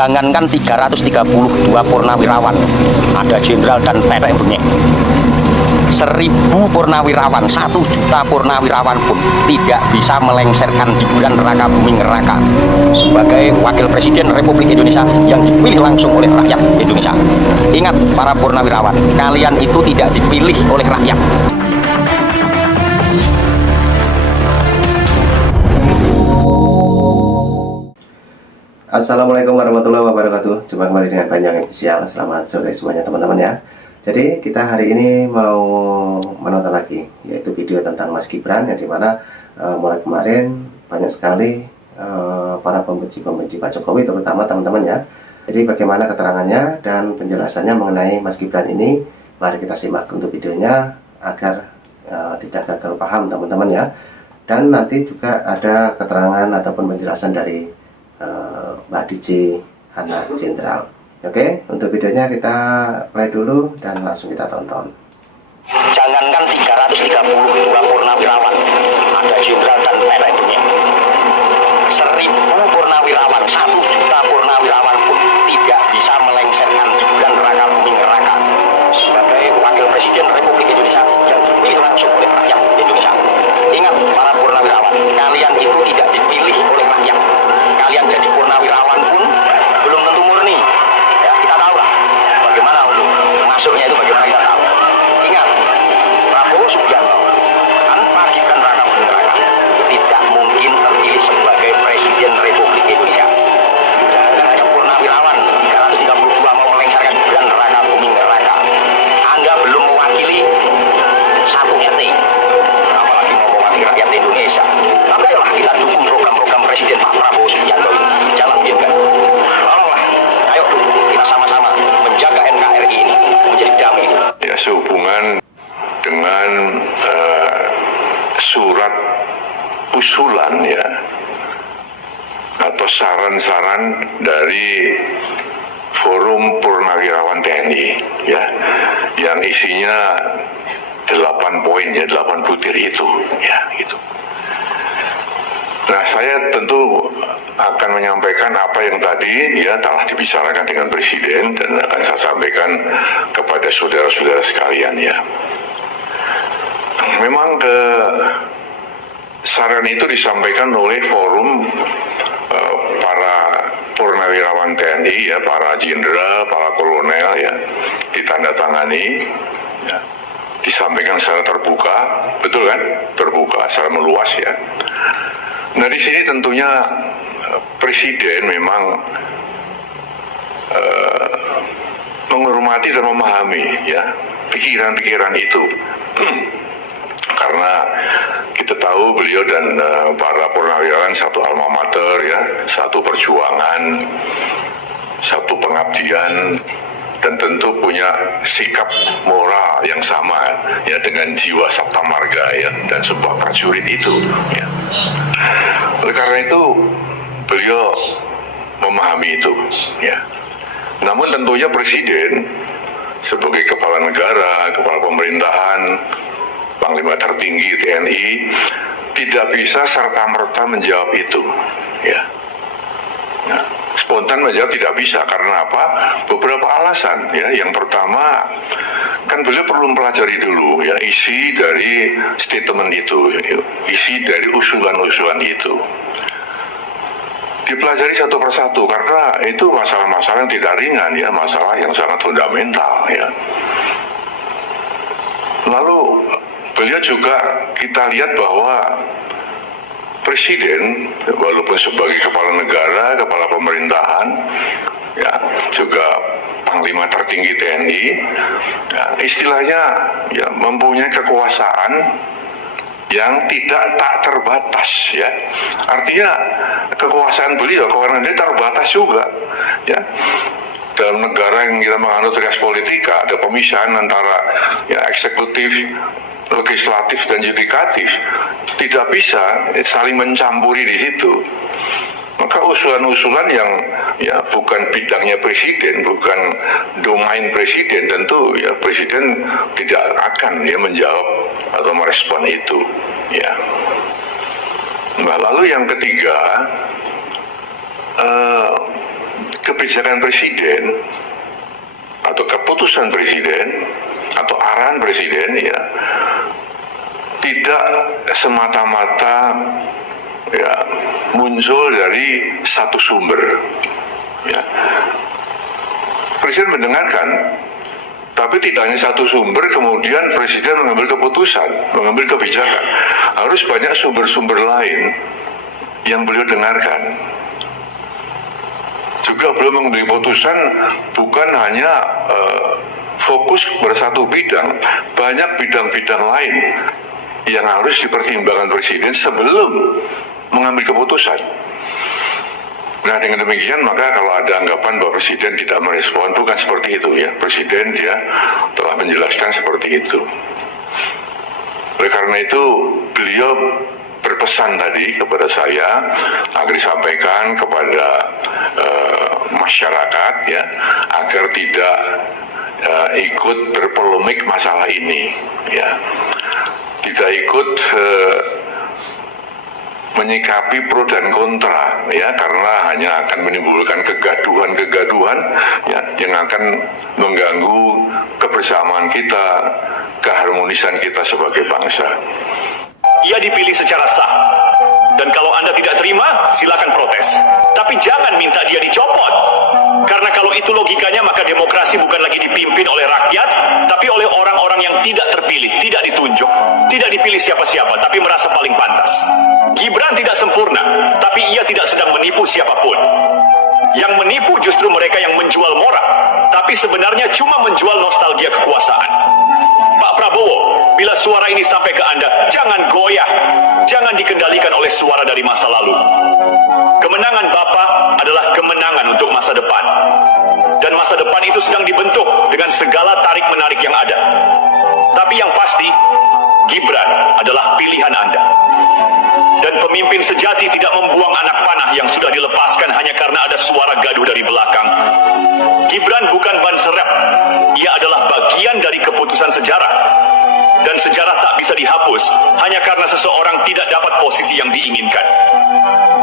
Jangankan 332 purnawirawan, ada jenderal dan petek bengek, 1000 purnawirawan, 1 juta purnawirawan pun tidak bisa melengsarkan Gibran Rakabuming Raka sebagai wakil presiden Republik Indonesia yang dipilih langsung oleh rakyat Indonesia. Ingat para purnawirawan, kalian itu tidak dipilih oleh rakyat. Assalamualaikum warahmatullahi wabarakatuh. Jumpa kembali dengan Panjang Official. Selamat sore semuanya teman-teman ya. Jadi kita hari ini mau menonton lagi, yaitu video tentang Mas Gibran, yang dimana mulai kemarin banyak sekali para pembenci Pak Jokowi terutama teman-teman ya. Jadi bagaimana keterangannya dan penjelasannya mengenai Mas Gibran ini, mari kita simak untuk videonya agar tidak gagal paham teman-teman ya. Dan nanti juga ada keterangan ataupun penjelasan dari Mbak DJ anak jenderal. Oke, untuk videonya kita play dulu dan langsung kita tonton. Jangankan 332 purnawirawan, ada jenderal dan petek bengek, 1000 purnawirawan, 1 juta purnawirawan pun tidak bisa melengsarkan Gibran Rakabuming Raka sebagai wakil presiden Republik Indonesia yang dipilih langsung oleh rakyat Indonesia. Ingat para purnawirawan, kalian itu tidak dipilih oleh rakyat. Kalian jadi purnawirawan pun belum tentu murni ya, kita tahu lah bagaimana untuk masuknya itu, bagaimana kita tahu. Ingat, Prabowo Subianto tanpa Gibran Rakabuming Raka tidak mungkin terpilih sebagai presiden Republik Indonesia. Jangan hanya purnawirawan 332 mau melengsarkan Gibran Rakabuming Raka, Anda belum mewakili satu RT, apalagi mau mewakili rakyat Indonesia. Maka ayolah kita dukung program-program Presiden Pak Prabowo Subianto ini. Jalan biarkan. Tolonglah, ayo kita sama-sama menjaga NKRI ini menjadi damai. Ya, sehubungan dengan surat usulan ya atau saran-saran dari Forum Purnawirawan TNI ya, yang isinya 8 poin ya, 8 butir itu ya gitu. Nah, saya tentu akan menyampaikan apa yang tadi ya telah dibicarakan dengan Presiden dan akan saya sampaikan kepada saudara-saudara sekalian ya. Memang saran itu disampaikan oleh forum para purnawirawan TNI ya, para jenderal, para kolonel ya, ditandatangani ya, disampaikan secara terbuka, betul kan? Terbuka, secara meluas ya. Nah, di sini tentunya Presiden memang menghormati dan memahami ya pikiran-pikiran itu. Karena kita tahu beliau dan para purnawirawan satu alma mater ya, satu perjuangan, satu pengabdian, dan tentu punya sikap moral yang sama ya dengan jiwa sabta marga ya dan sebuah prajurit itu ya. Oleh karena itu beliau memahami itu ya. Namun tentunya Presiden sebagai kepala negara, kepala pemerintahan, Panglima tertinggi TNI tidak bisa serta-merta menjawab itu ya. Nah, spontan menjawab tidak bisa karena apa? Beberapa alasan ya. Yang pertama, kan beliau perlu mempelajari dulu ya isi dari statement itu, isi dari usulan-usulan itu. Dipelajari satu persatu karena itu masalah-masalah yang tidak ringan ya, masalah yang sangat fundamental ya. Lalu beliau juga kita lihat bahwa Presiden walaupun sebagai kepala negara, kepala pemerintahan ya, juga Panglima tertinggi TNI ya, istilahnya ya mempunyai kekuasaan yang tak terbatas ya. Artinya kekuasaan beliau, kewenangan dia terbatas juga ya. Dalam negara yang kita menganut res politika, ada pemisahan antara ya eksekutif, legislatif dan yudikatif, tidak bisa saling mencampuri di situ. Maka usulan-usulan yang ya bukan bidangnya Presiden, bukan domain Presiden, tentu ya Presiden tidak akan ya menjawab atau merespon itu ya. Nah, lalu yang ketiga, kebijakan presiden atau keputusan presiden atau arahan presiden ya tidak semata-mata ya muncul dari satu sumber. Ya. Presiden mendengarkan, tapi tidak hanya satu sumber kemudian presiden mengambil keputusan, mengambil kebijakan. Harus banyak sumber-sumber lain yang beliau dengarkan. Juga beliau mengambil keputusan bukan hanya fokus pada satu bidang, banyak bidang-bidang lain yang harus dipertimbangkan presiden sebelum mengambil keputusan. Nah, dengan demikian maka kalau ada anggapan bahwa presiden tidak merespon, bukan seperti itu ya. Presiden dia telah menjelaskan seperti itu. Oleh karena itu beliau berpesan tadi kepada saya agar disampaikan kepada masyarakat ya agar tidak ikut berpolemik masalah ini ya, tidak ikut menyikapi pro dan kontra ya, karena hanya akan menimbulkan kegaduhan ya, yang akan mengganggu kebersamaan kita, keharmonisan kita sebagai bangsa. Ia dipilih secara sah, dan kalau Anda tidak terima, silakan protes. Tapi jangan minta dia dicopot, karena kalau itu logikanya maka demokrasi bukan lagi dipimpin oleh rakyat, tapi oleh orang-orang yang tidak terpilih, tidak ditunjuk, tidak dipilih siapa-siapa, tapi merasa paling pantas. Gibran tidak sempurna, tapi ia tidak sedang menipu siapapun. Yang menipu justru mereka yang menjual moral, tapi sebenarnya cuma menjual nostalgia kekuasaan. Pak Prabowo, bila suara ini sampai ke Anda, jangan goyah, jangan dikendalikan oleh suara dari masa lalu. Kemenangan Bapak adalah kemenangan untuk masa depan. Dan masa depan itu sedang dibentuk dengan segala tarik-menarik yang ada. Tapi yang pasti, Gibran adalah pilihan Anda. Dan pemimpin sejati tidak membuang anak panah yang sudah dilepaskan hanya karena ada suara gaduh dari belakang. Gibran bukan ban serep, ia adalah bagian dari keputusan sejarah. Dan sejarah tak bisa dihapus hanya karena seseorang tidak dapat posisi yang diinginkan.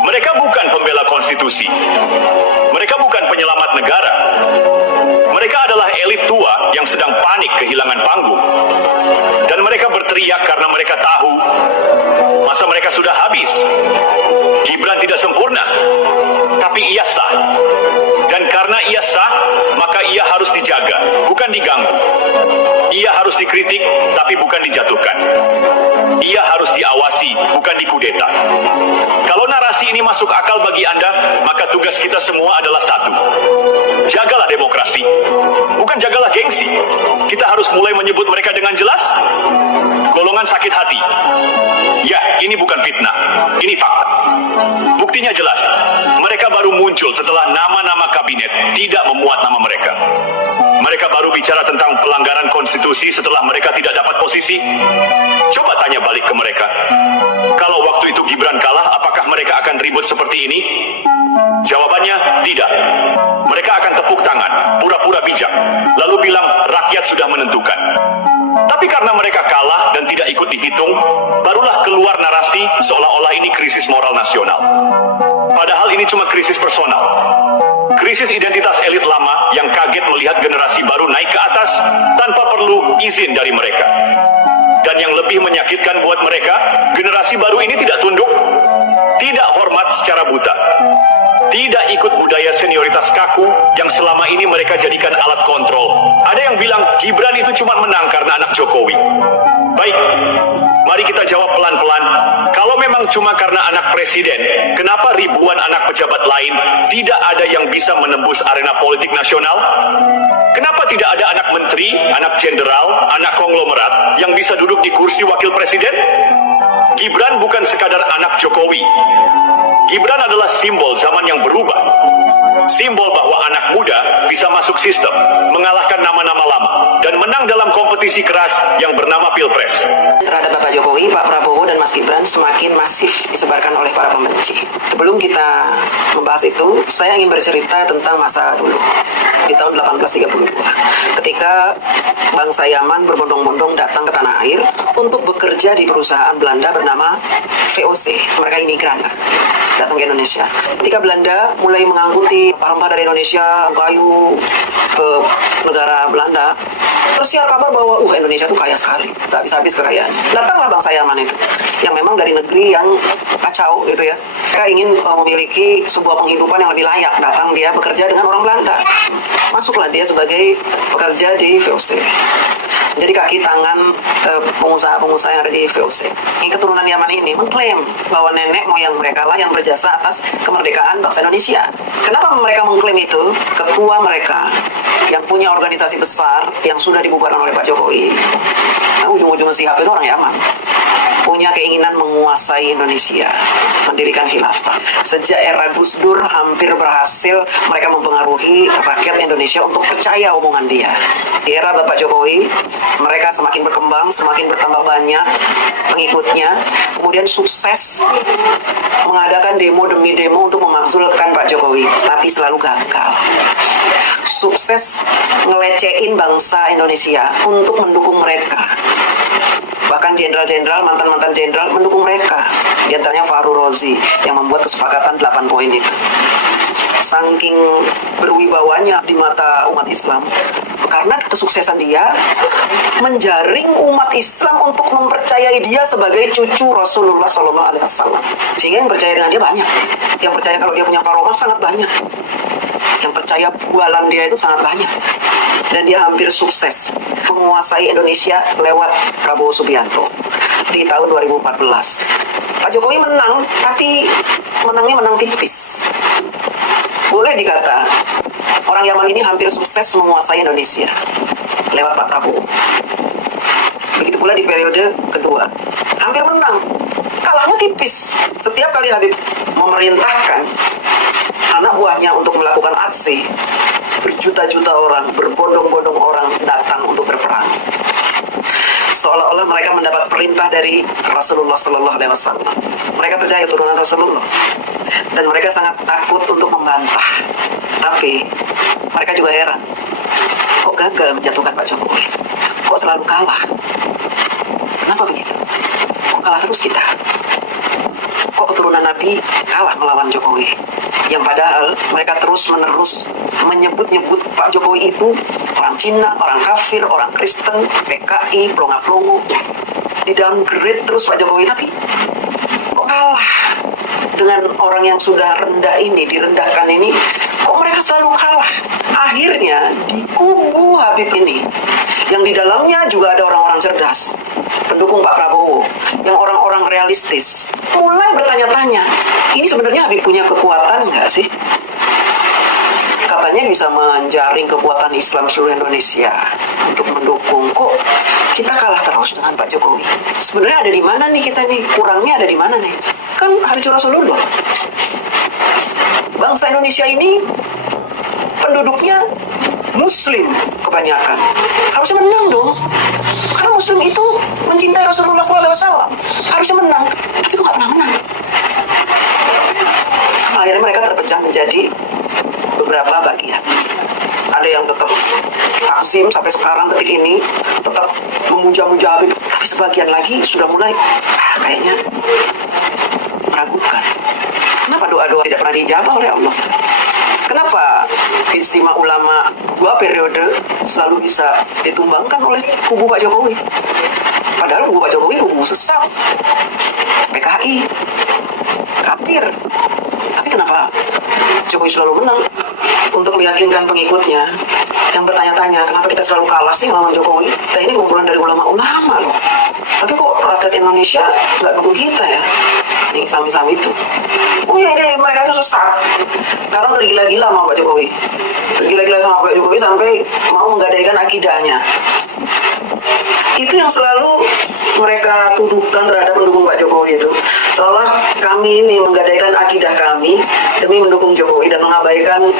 Mereka bukan pembela konstitusi, mereka bukan penyelamat negara. Mereka adalah elit tua yang sedang panik kehilangan panggung. Dan mereka berteriak karena mereka tahu masa mereka sudah habis. Gibran tidak sempurna, tapi ia sah. Dan karena ia sah, maka ia harus dijaga, bukan diganggu. Ia harus dikritik, tapi bukan dijatuhkan. Ia harus diawasi, bukan dikudeta. Kalau narasi ini masuk akal bagi Anda, maka tugas kita semua adalah satu. Jagalah demokrasi, bukan jagalah gengsi. Kita harus mulai menyebut mereka dengan jelas. Golongan sakit hati. Ya, ini bukan fitnah, ini fakta. Buktinya jelas, mereka baru muncul setelah nama-nama kabinet tidak memuat nama mereka. Mereka baru bicara tentang pelanggaran konstitusi setelah mereka tidak dapat posisi. Coba tanya balik ke mereka. Kalau waktu itu Gibran kalah, apakah mereka akan ribut seperti ini? Jawabannya, tidak. Mereka akan tepuk tangan, pura-pura bijak, lalu bilang rakyat sudah menentukan. Tapi karena mereka kalah dan tidak ikut dihitung, barulah keluar narasi seolah-olah ini krisis moral nasional. Padahal ini cuma krisis personal. Krisis identitas elit lama yang kaget melihat generasi baru naik ke atas tanpa perlu izin dari mereka. Dan yang lebih menyakitkan buat mereka, generasi baru ini tidak tunduk, tidak hormat secara buta, tidak ikut budaya senioritas kaku yang selama ini mereka jadikan alat kontrol. Ada yang bilang Gibran itu cuma menang karena anak Jokowi. Baik, mari kita jawab pelan-pelan. Kalau memang cuma karena anak presiden, kenapa ribuan anak pejabat lain tidak ada yang bisa menembus arena politik nasional? Kenapa tidak ada anak menteri, anak jenderal, anak konglomerat yang bisa duduk di kursi wakil presiden? Gibran bukan sekadar anak Jokowi. Gibran adalah simbol zaman yang berubah. Simbol bahwa anak muda bisa masuk sistem, mengalahkan nama-nama lama, dan menang menang dalam kompetisi keras yang bernama Pilpres. Terhadap Bapak Jokowi, Pak Prabowo, dan Mas Gibran semakin masif disebarkan oleh para pembenci. Sebelum kita membahas itu, saya ingin bercerita tentang masa dulu, di tahun 1832, ketika bangsa Yaman berbondong-bondong datang ke tanah air untuk bekerja di perusahaan Belanda bernama VOC. Mereka imigran datang ke Indonesia. Ketika Belanda mulai mengangkuti rempah-rempah dari Indonesia, kayu ke negara Belanda, tersiar kabar bahwa Indonesia tuh kaya sekali, tak habis-habis kekayaan. Datanglah bangsa Yaman itu, yang memang dari negeri yang kacau gitu ya. Mereka ingin memiliki sebuah penghidupan yang lebih layak. Datang dia bekerja dengan orang Belanda. Masuklah dia sebagai pekerja di VOC. Jadi kaki tangan pengusaha-pengusaha yang ada di VOC. Yang keturunan Yaman ini mengklaim bahwa nenek moyang mereka lah yang berjasa atas kemerdekaan bangsa Indonesia. Kenapa mereka mengklaim itu? Ketua mereka yang punya organisasi besar yang sudah dibubarkan oleh Pak Jokowi, ujung-ujung sihab itu orang Yaman, punya keinginan menguasai Indonesia, mendirikan khilafah. Sejak era Gus Dur hampir berhasil mereka mempengaruhi rakyat Indonesia untuk percaya omongan dia. Di era Bapak Jokowi, mereka semakin berkembang, semakin bertambah banyak pengikutnya, kemudian sukses mengadakan demo demi demo untuk memakzulkan Pak Jokowi, tapi selalu gagal. Sukses ngelecehin bangsa Indonesia untuk mendukung mereka. Bahkan jenderal-jenderal, mantan-mantan jenderal mendukung mereka. Di antaranya Fahru Rozi yang membuat kesepakatan 8 poin itu. Saking berwibawanya di mata umat Islam, karena kesuksesan dia menjaring umat Islam untuk mempercayai dia sebagai cucu Rasulullah SAW. Sehingga yang percaya dengan dia banyak. Yang percaya kalau dia punya karomah sangat banyak. Yang percaya bualan dia itu sangat banyak. Dan dia hampir sukses menguasai Indonesia lewat Prabowo Subianto di tahun 2014. Pak Jokowi menang, tapi menangnya menang tipis. Boleh dikata orang Yaman ini hampir sukses menguasai Indonesia lewat Pak Prabowo. Begitu pula di periode kedua, hampir menang, kalahnya tipis. Setiap kali Habib memerintahkan anak buahnya untuk melakukan aksi, berjuta-juta orang, berbondong-bondong orang datang untuk berperang. Seolah-olah mereka mendapat perintah dari Rasulullah SAW. Mereka percaya turunan Rasulullah, dan mereka sangat takut untuk membantah. Tapi mereka juga heran, kok gagal menjatuhkan Pak Jokowi? Kok selalu kalah? Kenapa begitu? Kok kalah terus kita? Kok keturunan Nabi kalah melawan Jokowi? Yang padahal mereka terus-menerus menyebut-nyebut Pak Jokowi itu orang Cina, orang kafir, orang Kristen, PKI, pelongo-pelongo. Di-downgrade terus Pak Jokowi, tapi kok kalah dengan orang yang sudah rendah ini, direndahkan ini, kok mereka selalu kalah? Akhirnya di kubu Habib ini, yang di dalamnya juga ada orang-orang cerdas, pendukung Pak Prabowo, yang orang-orang realistis, mulai bertanya-tanya, ini sebenarnya Habib punya kekuatan nggak sih? Katanya bisa menjaring kekuatan Islam seluruh Indonesia untuk mendukung. Kok kita kalah terus dengan Pak Jokowi? Sebenarnya ada di mana nih kita nih? Kurangnya ada di mana nih? Kan Habib Rasulullah. Bangsa Indonesia ini penduduknya Muslim kebanyakan. Harusnya menang dong. Karena Muslim itu mencintai Rasulullah SAW. Harusnya menang. Tapi kok nggak pernah menang? Akhirnya mereka terpecah menjadi beberapa bagian. Ada yang tetap takzim sampai sekarang detik ini, tetap memuja-muja Habib. Tapi sebagian lagi sudah mulai kayaknya meragukan. Kenapa doa-doa tidak pernah dijabah oleh Allah? Kenapa istimewa ulama 2 periode selalu bisa ditumbangkan oleh kubu Pak Jokowi? Padahal kubu Pak Jokowi kubu sesat, PKI, kafir. Tapi kenapa Jokowi selalu menang? Untuk meyakinkan pengikutnya yang bertanya-tanya, kenapa kita selalu kalah sih melawan Jokowi? Kita ini kumpulan dari ulama-ulama loh. Tapi kok rakyat Indonesia nggak dukung kita ya? Yang Islam-Islam itu. Oh ya, ini mereka itu sesat. Karena tergila-gila sama Pak Jokowi. Tergila-gila sama Pak Jokowi sampai mau menggadaikan akidahnya. Itu yang selalu mereka tuduhkan terhadap pendukung Pak Jokowi itu. Seolah kami ini menggadaikan akidah kami demi mendukung Jokowi dan mengabaikan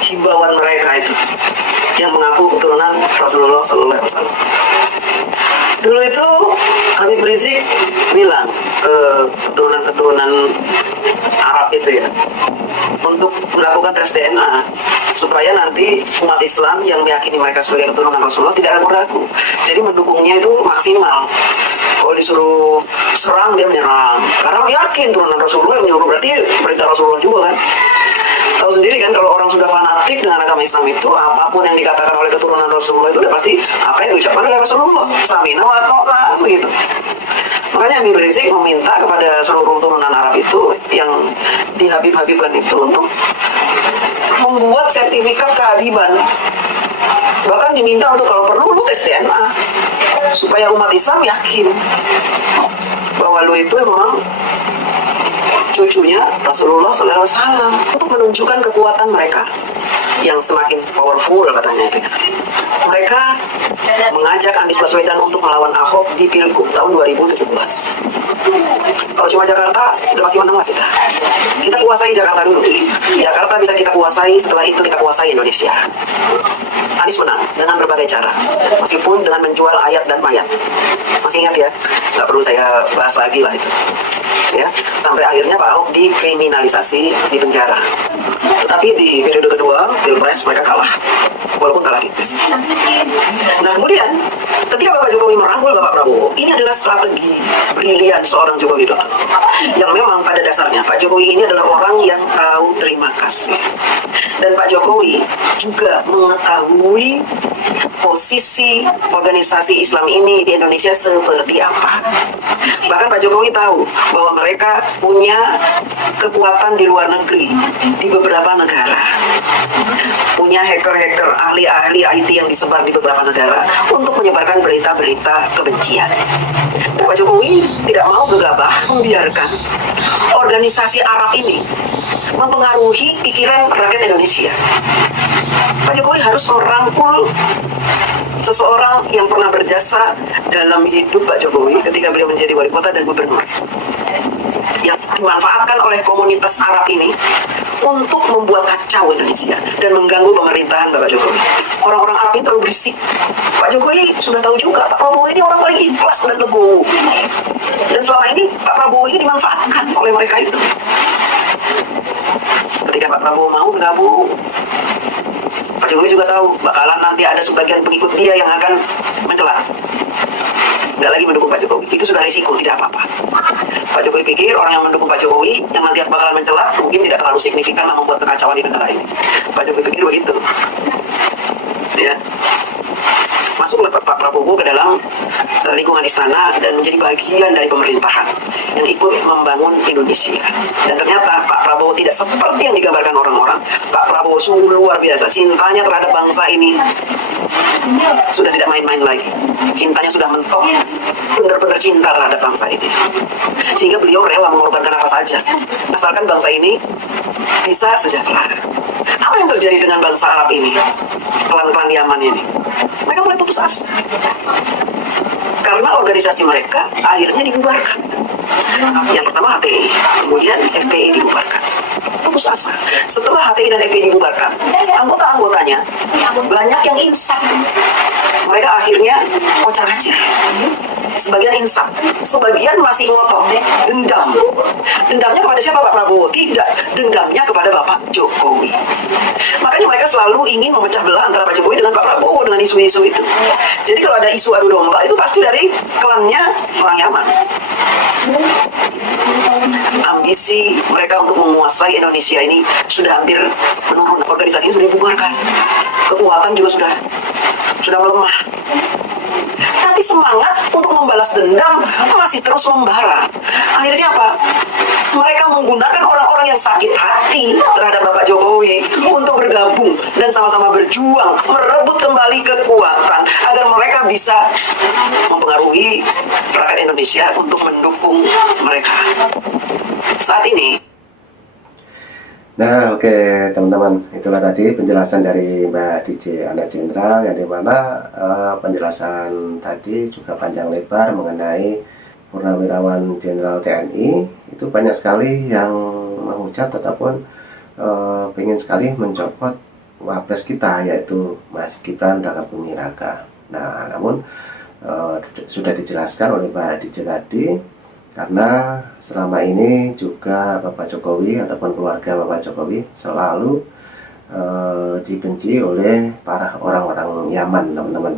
himbauan mereka itu. yang mengaku keturunan Rasulullah SAW. Dulu itu Habib Rizik bilang ke keturunan-keturunan Arab itu ya, untuk melakukan tes DNA supaya nanti umat Islam yang meyakini mereka sebagai keturunan Rasulullah tidak ragu-ragu. Jadi mendukungnya itu maksimal. Kalau disuruh serang dia menyerang, karena yakin turunan Rasulullah yang menyuruh, berarti berita Rasulullah juga kan. Tahu sendiri kan kalau orang sudah fanatik dengan agama Islam itu, apapun yang dikatakan oleh keturunan Rasulullah itu udah pasti apa yang diucapkan oleh Rasulullah, samina wa ta'na begitu. Makanya Habib Rizik meminta kepada seluruh turunan Arab itu yang dihabib-habibkan itu untuk membuat sertifikat kehabiban. Bahkan diminta untuk kalau perlu lu tes DNA supaya umat Islam yakin bahwa lu itu memang cucunya Rasulullah SAW, untuk menunjukkan kekuatan mereka yang semakin powerful katanya itu. Mereka mengajak Anies Baswedan untuk melawan Ahok di Pilgub tahun 2017. Kalau cuma Jakarta, udah pasti menang lah kita. Kita kuasai Jakarta dulu. Jakarta bisa kita kuasai, setelah itu kita kuasai Indonesia. Anies menang dengan berbagai cara, meskipun dengan menjual ayat dan mayat. Masih ingat ya? Nggak perlu saya bahas lagi lah itu. Ya, sampai akhirnya Pak Ahok dikriminalisasi, di penjara. Tetapi di periode kedua Pilpres mereka kalah, walaupun kalah tipis. Nah kemudian ketika Bapak Jokowi merangkul Bapak Prabowo, ini adalah strategi brilian seorang Joko Widodo, yang memang pada dasarnya Pak Jokowi ini adalah orang yang tahu terima kasih, dan Pak Jokowi juga mengetahui posisi organisasi Islam ini di Indonesia seperti apa. Bahkan Pak Jokowi tahu bahwa mereka punya kekuatan di luar negeri, di beberapa negara. Punya hacker-hacker, ahli-ahli IT yang disebar di beberapa negara untuk menyebarkan berita-berita kebencian. Pak Jokowi tidak mau gegabah membiarkan organisasi Arab ini mempengaruhi pikiran rakyat Indonesia. Pak Jokowi harus merangkul seseorang yang pernah berjasa dalam hidup Pak Jokowi ketika beliau menjadi wali kota dan gubernur, yang dimanfaatkan oleh komunitas Arab ini untuk membuat kacau Indonesia dan mengganggu pemerintahan Bapak Jokowi. Orang-orang Arab ini terlalu berisik. Pak Jokowi sudah tahu juga Pak Prabowo ini orang paling ikhlas dan legowo, dan selama ini Pak Prabowo ini dimanfaatkan oleh mereka itu. Ketika Pak Prabowo mau bergabung, Pak Jokowi juga tahu bakalan nanti ada sebagian pengikut dia yang akan mencela, nggak lagi mendukung Pak Jokowi. Itu sudah risiko, tidak apa-apa. Pak Jokowi pikir orang yang mendukung Pak Jokowi yang nanti bakalan mencela mungkin tidak terlalu signifikan lah membuat kekacauan di negara ini. Pak Jokowi pikir begitu, ya. Masuklah Pak Prabowo ke dalam lingkungan istana dan menjadi bagian dari pemerintahan yang ikut membangun Indonesia. Dan ternyata Pak Prabowo tidak seperti yang digambarkan orang-orang. Pak Prabowo sungguh luar biasa, cintanya terhadap bangsa ini sudah tidak main-main lagi. Cintanya sudah mentok, benar-benar cinta terhadap bangsa ini, sehingga beliau rela mengorbankan apa saja asalkan bangsa ini bisa sejahtera. Apa yang terjadi dengan bangsa Arab ini, klan-klan Yaman ini? Mereka mulai putus asa karena organisasi mereka akhirnya dibubarkan. Yang pertama HTI, kemudian FPI dibubarkan. Putus asa. Setelah HTI dan FPI dibubarkan, anggota-anggotanya banyak yang insaf. Mereka akhirnya kocar-kacir. Sebagian insaf, sebagian masih ngotot, dendam. Dendamnya kepada siapa Pak Prabowo? Tidak, dendamnya kepada Bapak Jokowi. Makanya mereka selalu ingin memecah belah antara Pak Jokowi dengan Pak Prabowo dengan isu-isu itu. Jadi kalau ada isu adu domba itu pasti dari klannya orang Yaman. Ambisi mereka untuk menguasai Indonesia ini sudah hampir menurun. Organisasi ini sudah dibubarkan, kekuatan juga sudah melemah. Tapi semangat untuk membalas dendam masih terus membara. Akhirnya apa? Mereka menggunakan orang-orang yang sakit hati terhadap Bapak Jokowi untuk bergabung dan sama-sama berjuang merebut kembali kekuatan agar mereka bisa mempengaruhi rakyat Indonesia untuk mendukung mereka. Saat ini. Nah, oke teman-teman, itulah tadi penjelasan dari Mbak DJ Anna Jenderal, yang dimana penjelasan tadi juga panjang lebar mengenai Purnawirawan Jenderal TNI. Itu banyak sekali yang menghujat ataupun pengen sekali mencopot wapres kita, yaitu Mas Gibran Rakabuming Raka. Nah, namun sudah dijelaskan oleh Mbak DJ tadi, karena selama ini juga Bapak Jokowi ataupun keluarga Bapak Jokowi selalu dibenci oleh para orang-orang Yaman, teman-teman.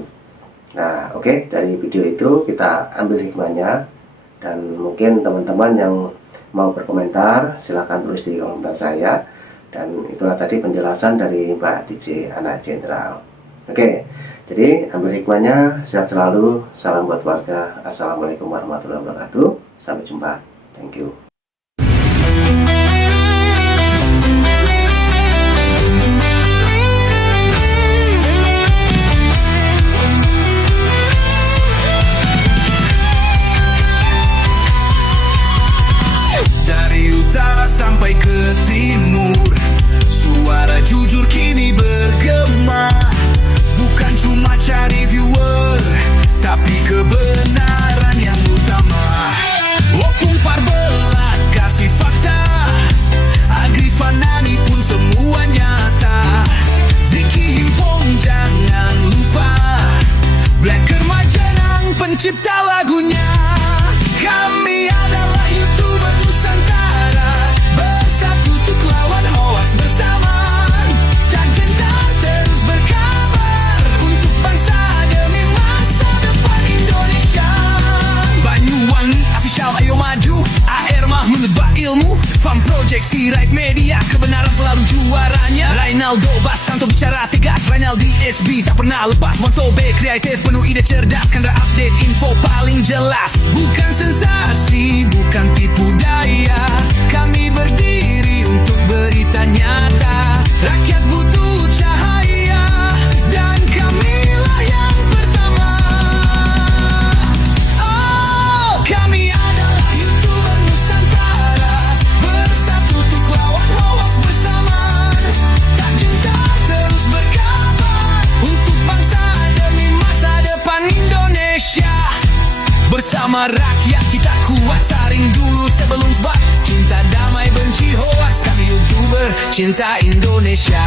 Nah, oke, dari video itu kita ambil hikmahnya, dan mungkin teman-teman yang mau berkomentar silahkan tulis di komentar saya. Dan itulah tadi penjelasan dari Mbak DJ Anak Jenderal. Oke, jadi ambil hikmahnya, sehat selalu, salam buat warga. Assalamualaikum warahmatullahi wabarakatuh. Sampai jumpa. Thank you. Dari utara sampai ke timur, suara jujur kini bergema. Bukan cuma cari viewer, tapi kebenaran yang utama. Opung Parbelat kasih fakta, Agri Fanani pun semua nyata. Vicky Himpong jangan lupa, Blacker Majenang pencipta lagunya. Kami adalah YouTuber Nusantara, bersatu untuk lawan hoax bersamaan. Dan gentar terus berkabar untuk bangsa demi masa depan Indonesia. Banyuwangi official ayo maju, AR mah menebak ilmu. Farm Project Sirait Media, kebenaran selalu juaranya. Rainaldo Bastanto bicara tegas, Rainaldi SB tak pernah lepas. Moto B kreatif penuh ide cerdas, karena update info paling jelas. Bukan sensasi, bukan tipu daya, kami berdiri untuk berita nyata. Rakyat butuh cahaya, dan kamilah yang pertama. Oh, kami adalah YouTuber Nusantara, bersatu untuk lawan hoax bersamaan. Tak gentar terus berkabar untuk bangsa demi masa depan Indonesia. Bersama rakyat kita kuat, saring dulu sebelum sebar. Cinta damai benci hoax, kami YouTuber cinta Indonesia.